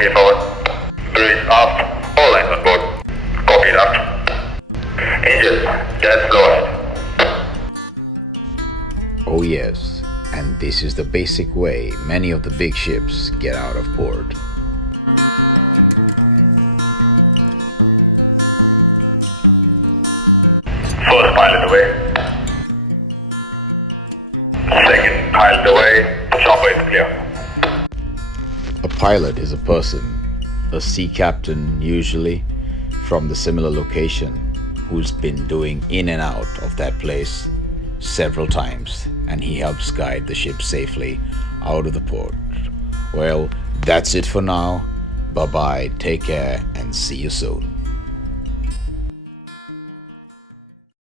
Okay, forward. Bridge up. All lines on board. Copy that. Engines, gas lost. Oh yes, and this is the basic way many of the big ships get out of port. First pilot away. Second pilot away. Chopper is clear. A pilot is a person, a sea captain usually, from the similar location, who's been doing in and out of that place several times, and he helps guide the ship safely out of the port. Well, that's it for now. Bye bye, take care, and see you soon.